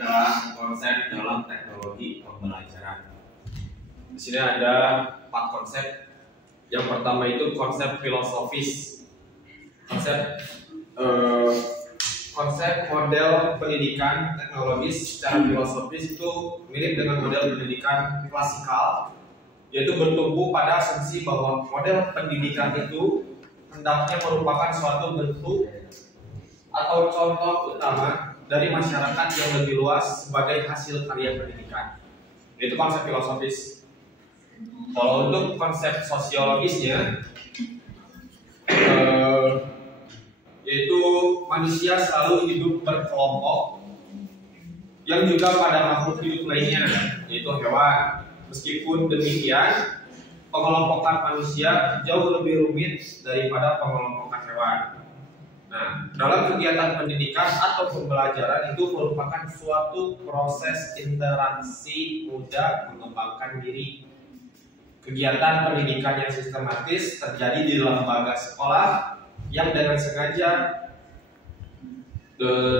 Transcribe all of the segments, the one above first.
adalah konsep dalam teknologi pembelajaran. Di sini ada 4 konsep. Yang pertama itu konsep filosofis. Konsep model pendidikan teknologis secara filosofis itu mirip dengan model pendidikan klasikal, yaitu bertumbuh pada asumsi bahwa model pendidikan itu hendaknya merupakan suatu bentuk atau contoh utama dari masyarakat yang lebih luas sebagai hasil karya pendidikan. Itu konsep filosofis. Kalau untuk konsep sosiologisnya, yaitu manusia selalu hidup berkelompok, yang juga pada makhluk hidup lainnya, yaitu hewan. Meskipun demikian, pengelompokan manusia jauh lebih rumit daripada pengelompokan hewan. Nah, dalam kegiatan pendidikan atau pembelajaran itu merupakan suatu proses interaksi mudah mengembangkan diri. Kegiatan pendidikan yang sistematis terjadi di lembaga sekolah yang dengan sengaja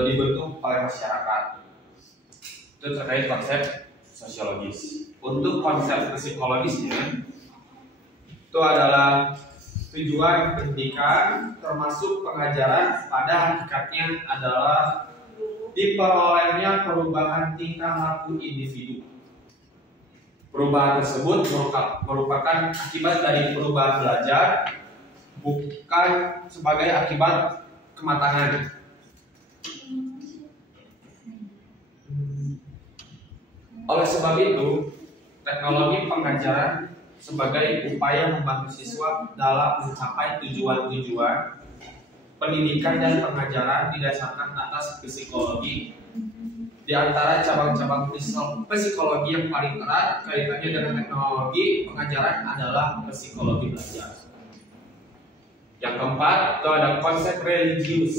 dibentuk oleh masyarakat. Itu terkait konsep sosiologis. Untuk konsep psikologisnya, itu adalah tujuan pendidikan termasuk pengajaran pada hakikatnya adalah diperolehnya perubahan tingkah laku individu. Perubahan tersebut merupakan akibat dari perubahan belajar, bukan sebagai akibat kematangan. Oleh sebab itu, teknologi pengajaran sebagai upaya membantu siswa dalam mencapai tujuan-tujuan pendidikan dan pengajaran didasarkan atas psikologi. Di antara cabang-cabang psikologi yang paling erat kaitannya dengan teknologi pengajaran adalah psikologi belajar. Yang keempat, itu ada konsep religius.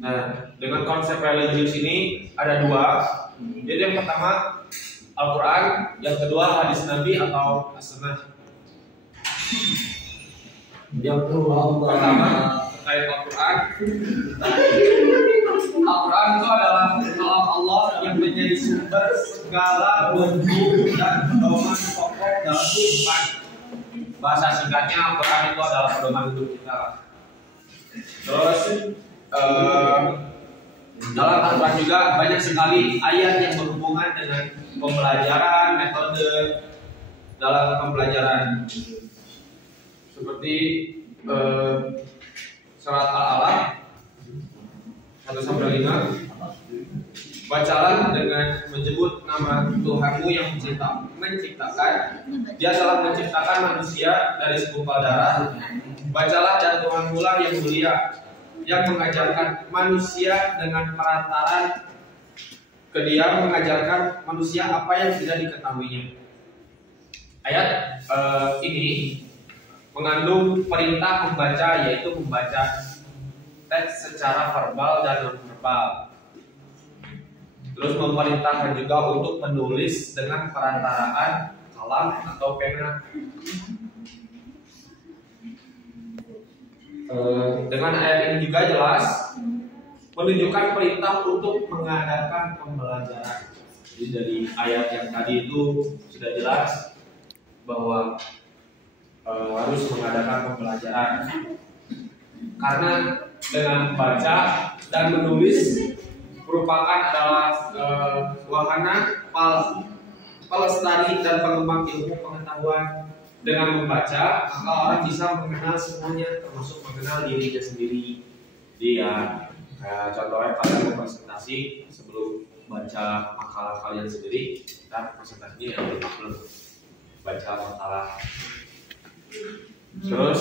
Nah, dengan konsep religius ini ada 2. Jadi yang pertama Al-Quran, yang kedua hadis Nabi atau as-sunnah. Yang pertama terkait Al-Quran. Al-Quran itu adalah kalam Allah yang menjadi sumber segala bentuk dan pedoman pokok dalam kehidupan. Bahasa singkatnya Al-Quran itu adalah pedoman hidup kita. Terus dalam Al-Quran juga banyak sekali ayat yang berhubungan dengan pembelajaran, metode dalam pembelajaran. Seperti surat Al-Alaq 1-5, bacalah dengan menyebut nama Tuhanmu yang menciptakan. Dia telah menciptakan manusia dari segumpal darah. Bacalah dan Tuhanmu lah yang mulia, yang mengajarkan manusia dengan perantaran Dia mengajarkan manusia apa yang tidak diketahuinya. Ayat ini mengandung perintah membaca, yaitu membaca teks secara verbal dan non-verbal. Terus memerintahkan juga untuk menulis dengan perantaraan kalam atau pena. Dengan ayat ini juga jelas menunjukkan perintah untuk mengadakan pembelajaran. Jadi dari ayat yang tadi itu sudah jelas bahwa harus mengadakan pembelajaran. Karena dengan membaca dan menulis merupakan adalah wahana pelestari dan pengembang ilmu pengetahuan. Dengan membaca, maka orang bisa mengenal semuanya, termasuk mengenal dirinya sendiri. Dia contohnya pada presentasi, sebelum baca makalah kalian sendiri, kita presentasinya yang belum baca makalah. Terus